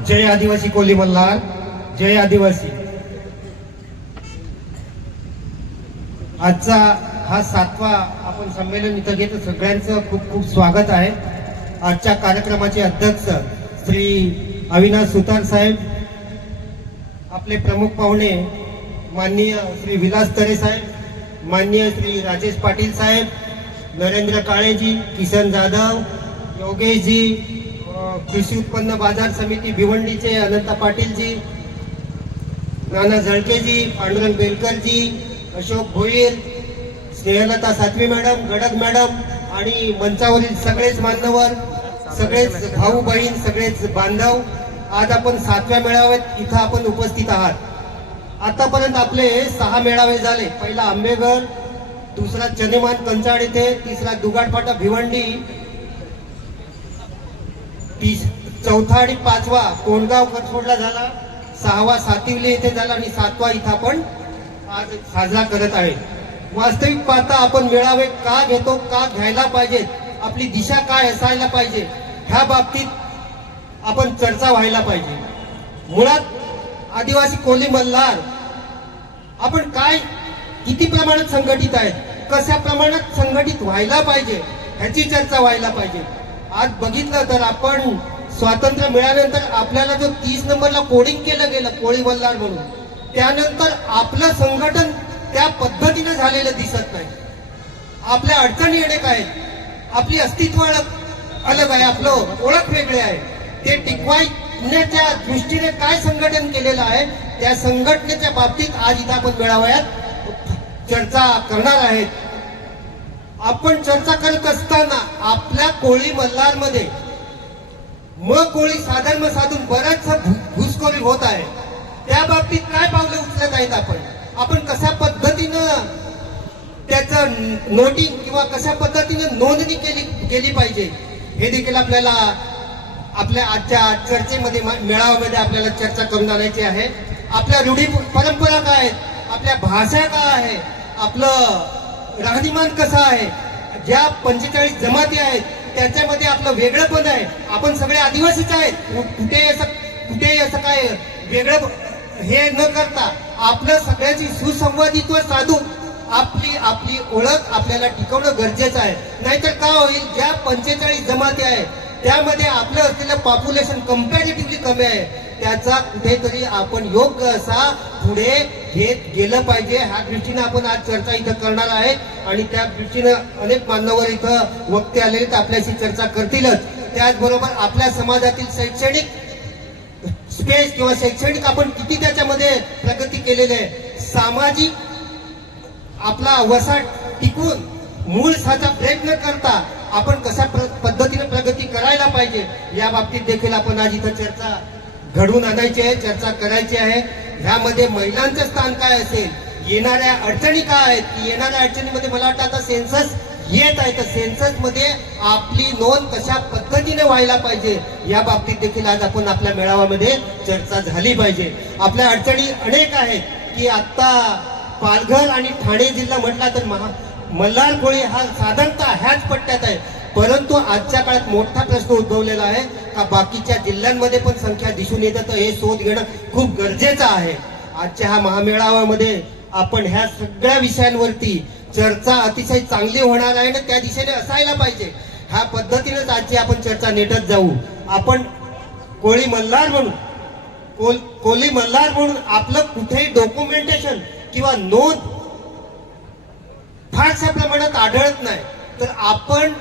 जय आदिवासी कोली मल्हार, जय आदिवासी। आजचा हा 7वा आपण संमेलन इथं घेत सगळ्यांचं खूप खूप स्वागत आहे। आजच्या कार्यक्रमाचे अध्यक्ष श्री अविनाश सुतार साहेब, आपले प्रमुख पाहुणे माननीय श्री विलास तरे साहेब, माननीय श्री राजेश पाटील साहेब, नरेंद्र काळेजी, किसन जाधव, योगेशजी, कृषी उत्पन्न बाजार समिती भिवंडीचे अनंत पाटीलजी, नाना झळकेजी, पांडुरंग बेलकरजी, अशोक भोईर, स्नेहलता सातवी मॅडम, गडद मॅडम आणि मंचावरील सगळेच मान्यवर, सगळेच भाऊ बहीण, सगळेच बांधव, आज आपण 7व्या मेळाव्यात इथं आपण उपस्थित आहात। आतापर्यंत आपले 6 मेळावे झाले। पहिला आंबेघर, दुसरा चनेमान कंचाड येथे, तिसरा दुगाडफाटा भिवंडी, चौथा आणि 5वा कोंडगाव खरसोडला झाला, 6वा सातिवली येथे झाला आणि 7वा इथं आपण आज साजरा करत आहे। वास्तविक पाहता आपण मेळावे का घेतो, का घ्यायला पाहिजेत, आपली दिशा काय असायला पाहिजे, ह्या बाबतीत आपण चर्चा व्हायला पाहिजे। मुळात आदिवासी कोली मल्हार आपण काय किती प्रमाणात संघटित आहेत, कशा प्रमाणात संघटित व्हायला पाहिजे ह्याची चर्चा व्हायला पाहिजे। आज बघितलं तर आपण स्वातंत्र्य मिळाल्यानंतर आपल्याला जो 30 नंबरला कोडिंग केलं गेलं कोळी मल्हार म्हणून, त्यानंतर आपलं संघटन त्या पद्धतीने झालेलं दिसत नाही। आपल्या अडचणी अनेक आहेत, आपली अस्तित्व अलग आहे, आपलं ओळख वेगळे आहे। ते टिकवायच्या दृष्टीने काय संघटन केलेलं आहे, त्या संघटनेच्या बाबतीत आज इथं आपण मेळाव्यात चर्चा करणार आहेत। आपण चर्चा करत असताना आपल्या कोळी मल्हार मध्ये कोळी साधर्म साधून बराच घुसखोरी होत आहे। त्या बाबतीत काय पावले उचलत आहेत आपण कशा पद्धतीनं त्याचं नोटिंग किंवा कशा पद्धतीने नोंदणी केली पाहिजे हे देखील आपल्याला आपल्या आजच्या चर्चेमध्ये मेळाव्यामध्ये आपल्याला चर्चा करून आणायची आहे। आपल्या रूढी परंपरा काय आहेत, आपल्या भाषा काय आहे, आपलं राहणीमान कसं आहे, ज्या 45 जमाती आहेत त्याच्यामध्ये आपलं वेगळंपण आहे। आपण सगळे आदिवासीच आहेत, कुठे असं काय वेगळं हे न करता आपलं सगळ्यांची सुसंवादित्व साधून आपली ओळख आपल्याला टिकवणं गरजेचं आहे। नाहीतर काय होईल, ज्या 45 जमाती आहेत त्यामध्ये आपलं असलेलं पॉप्युलेशन कंपॅरेटिव्हली कमी आहे, त्याचा कुठेतरी आपण योग्य असा पुढे घेत गेलं पाहिजे। ह्या दृष्टीने आपण आज चर्चा इथं करणार आहे आणि त्या दृष्टीने अनेक मान्यवर इथं वक्ते आलेले तर आपल्याशी चर्चा करतीलच। त्याचबरोबर आपल्या समाजातील शैक्षणिक स्पेस किंवा शैक्षणिक आपण किती त्याच्यामध्ये प्रगती केलेली आहे, सामाजिक आपला वसाहत टिकून मूळ साचा ब्रेक न करता आपण कशा पद्धतीने प्रगती करायला पाहिजे या बाबतीत देखील आपण आज इथं चर्चा घडवून आणायची आहे, चर्चा करायची आहे। ह्यामध्ये महिलांचं स्थान काय असेल, येणाऱ्या अडचणी काय आहेत, की येणाऱ्या अडचणीमध्ये मला वाटतं आता सेन्सस येत आहे, तर सेन्सस मध्ये आपली नोंद कशा पद्धतीने व्हायला पाहिजे या बाबतीत देखील आज आपण आपल्या मेळाव्यामध्ये चर्चा झाली पाहिजे। आपल्या अडचणी अनेक आहेत की आता पालघर आणि ठाणे जिल्हा म्हटला तर मल्हार कोळी हा साधारणतः ह्याच पट्ट्यात आहे, परंतु आजच्या काळात मोठा प्रश्न उद्भवलेला आहे का बाकीच्या जिल्ह्यांमध्ये पण संख्या दिसून येते, तर हे शोध घेणं खूप गरजेचं आहे। आजच्या हा महामेळाव्यामध्ये आपण ह्या सगळ्या विषयांवरती चर्चा अतिशय चांगली होणार आहे आणि त्या दिशेने असायला पाहिजे। ह्या पद्धतीनेच आजची आपण चर्चा नेटत जाऊ। आपण कोळी मल्हार म्हणून आपलं कुठेही डॉक्युमेंटेशन किंवा नोंद फारशा प्रमाणात आढळत नाही, तर आपण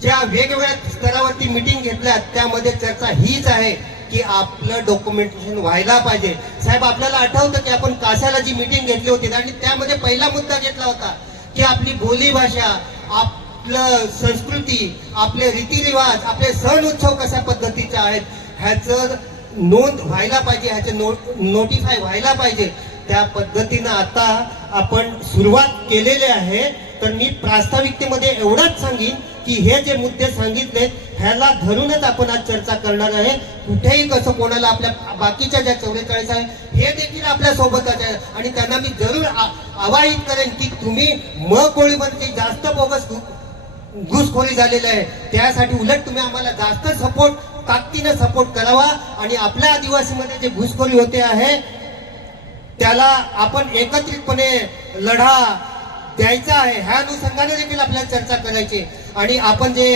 ज्या वेगवेगळ्या स्तरावरती मीटिंग घेतल्या त्यामध्ये चर्चा हीच आहे की आपलं डॉक्युमेंटेशन व्हायला पाहिजे। साहेब, आपल्याला आठवतं की आपण काशाला जी मीटिंग घेतली होती आणि त्यामध्ये पहिला मुद्दा घेतला होता की आपली बोली भाषा, आपलं संस्कृती, आपले रीतिरिवाज, आपले सण उत्सव कशा पद्धतीचे आहेत ह्याचं नोंद व्हायला पाहिजे, ह्याचे नोटिफाय व्हायला पाहिजे। त्या पद्धतीनं आता आपण सुरुवात केलेली आहे। तर मी प्रास्ताविकतेमध्ये एवढंच सांगेन की हे जे मुद्दे सांगितले ह्याला धरूनच आपण आज चर्चा करणार आहे। कुठेही कसं कोणाला आपल्या बाकीच्या ज्या 44 आहे हे देखील आपल्या सोबतच आहे आणि त्यांना मी जरूर आवाहित करेन की तुम्ही कोळीमध्ये जास्त बोगस घुसखोरी झालेली आहे, त्यासाठी उलट तुम्ही आम्हाला जास्त सपोर्ट ताकदीने सपोर्ट करावा आणि आपल्या आदिवासीमध्ये जे घुसखोरी होते आहे त्याला आपण एकत्रितपणे लढा द्यायचा आहे. ह्या अनुषंगाने देखील आपल्याला चर्चा करायची आणि आपण जे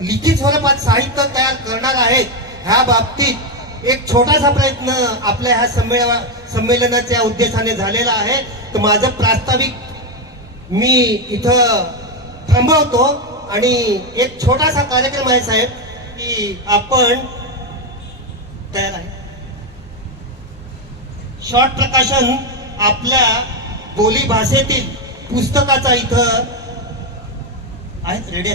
लिखित स्वरूपात साहित्य तयार करणार आहेत ह्या बाबतीत एक छोटासा प्रयत्न आपल्या ह्या संमेलनाच्या उद्देशाने झालेला आहे. तर माझं प्रास्ताविक मी इथं थांबवतो आणि एक छोटासा कार्यक्रम आहे साहेब की आपण तयार आहे. शॉर्ट प्रकाशन आपल्या बोली भाषेतील पुस्तकाचा इथं आहेत रेडी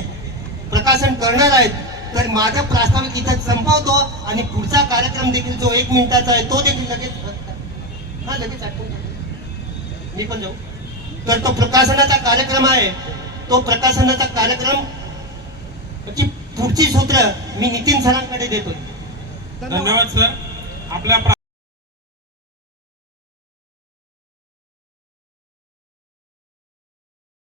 प्रकाशन करणार आहेत. तर माझं प्रास्ताविक इथं संपवतो आणि पुढचा कार्यक्रम देखील जो 1 मिनिटाचा आहे तो देखील लगेच आठवून मी पण जाऊ. तर तो प्रकाशनाचा कार्यक्रम आहे. तो प्रकाशनाचा कार्यक्रम ची पुढची सूत्र मी नितीन सरांकडे देतो. धन्यवाद सर. आपल्या